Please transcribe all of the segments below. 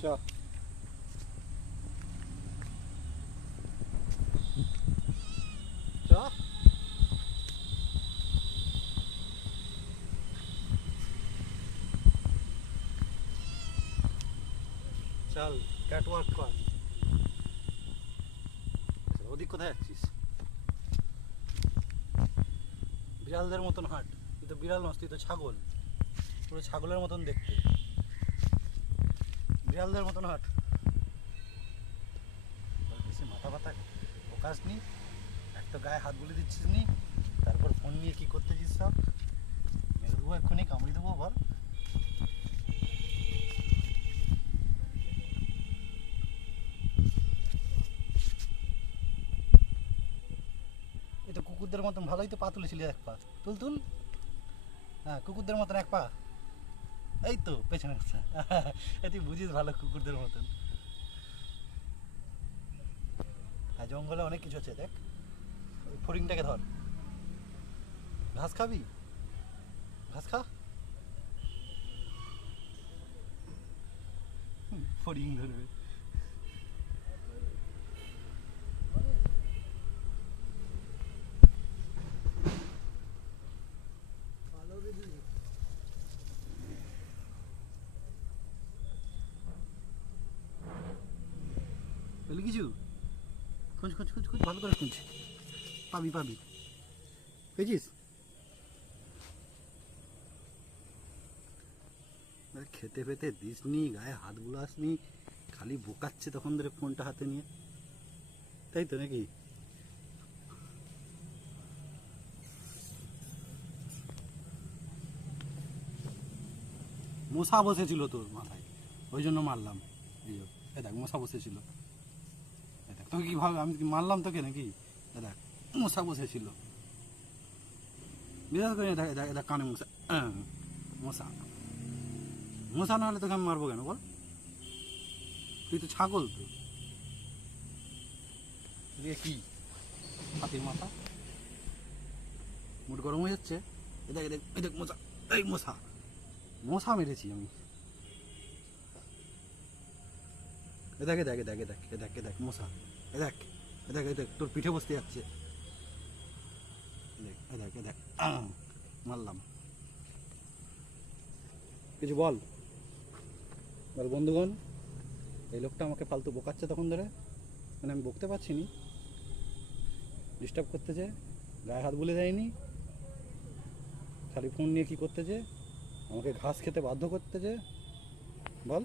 চ চ চল ক্যাটওয়াক কর। ওদিক কোথায় যাচ্ছিস? বিড়ালদের মতন হাঁট। তুই তো বিড়াল নস, তুই তো ছাগল। পুরো ছাগলের মতন দেখতে। বিড়ালদের মতন হাঁট। বেশি মাথা ব্যথা ফোকাস নি, এক তো গায়ে হাত বুলিয়ে দিচ্ছিস নি, তারপর ফোন নিয়ে কি করতেছিস সব। মেরে দেবো এক্ষুনি, কামড়ি দেবো বল। এই তো কুকুরদের মতন ভালোই তো পা তুলেছিলি, এক পা তুল তুল। হ্যাঁ, কুকুরদের মতন এক পা। এই তো পেছনে তুই বুঝিস ভালো কুকুরদের মতন। হ্যাঁ, জঙ্গলে অনেক কিছু আছে দেখ। ওই ফড়িংটাকে ধর। ঘাস খাবি? ঘাস খা। ফড়িং ধরবে। পেলি কিছু? খুঁজ খুঁজ খুঁজ খুঁজ, ভালো করে খুঁজ। পাবি পাবি। পেয়েছিস? খেতে পেতে দিসনি, গায়ে হাত বুলাসনি, খালি বোকাচ্ছে তখন ধরে ফোনটা হাতে নিয়ে। তাই তো নাকি? মশা বসেছিল তোর মাথায়, ওই জন্য মারলাম। এই দেখ মশা বসেছিল। দেখ তোকে কি ভাবে আমি কি মারলাম তোকে নাকি? দেখ মশা বসেছিল। বিরাট করে দেখ দেখ দেখ কানে মশা। মশা মশা না হলে তোকে আমি মারবো কেন বল? তুই তো ছাগল। তো এদিকে কি হাতির মাথা, মুড গরম হয়ে যাচ্ছে। এদেখ এদেখ এদেখ মশা। এই মশা, মশা মেরেছি আমি। এদেখ এদেখ এদেখ এদেখ এদেখ এদেখ মশা। এদেখ এদেখ এদেখ তোর পিঠে বসতে যাচ্ছে। এদেখ এদেখ এদেখ মারলাম। কিছু বল বল বন্ধুগণ। এই লোকটা আমাকে ফালতু বোকাচ্ছে তখন ধরে, মানে আমি বকতে পারছি নি, ডিস্টার্ব করতেছে, গায়ে হাত বুলে দেয়নি, খালি ফোন নিয়ে কি করতেছে, আমাকে ঘাস খেতে বাধ্য করতেছে। বল।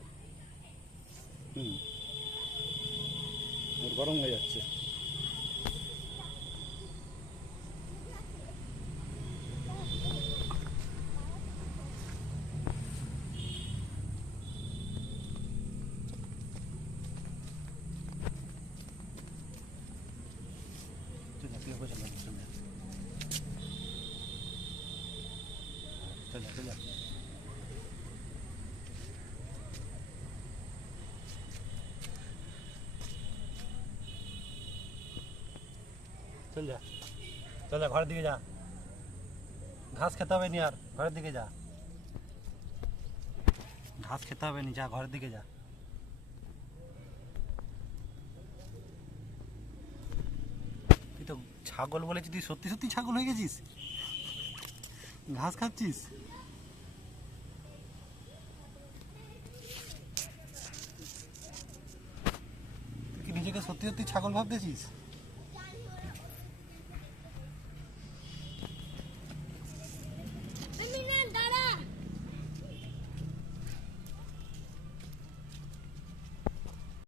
ওর গরম হয়ে যাচ্ছে। चल जा चल जा। चल जा चल जा, घर दिखे जा। घास खेते হবে নি আর, ঘরের দিকে যা। ঘাস খেতে হবে নি, যা ঘরের দিকে যা। তুই তো ছাগল বলেছিস, তুই সত্যি সত্যি ছাগল হয়ে গেছিস? ঘাস খাচ্ছিস? তুই কি নিজেকে সত্যি সত্যি ছাগল ভাবতেছিস?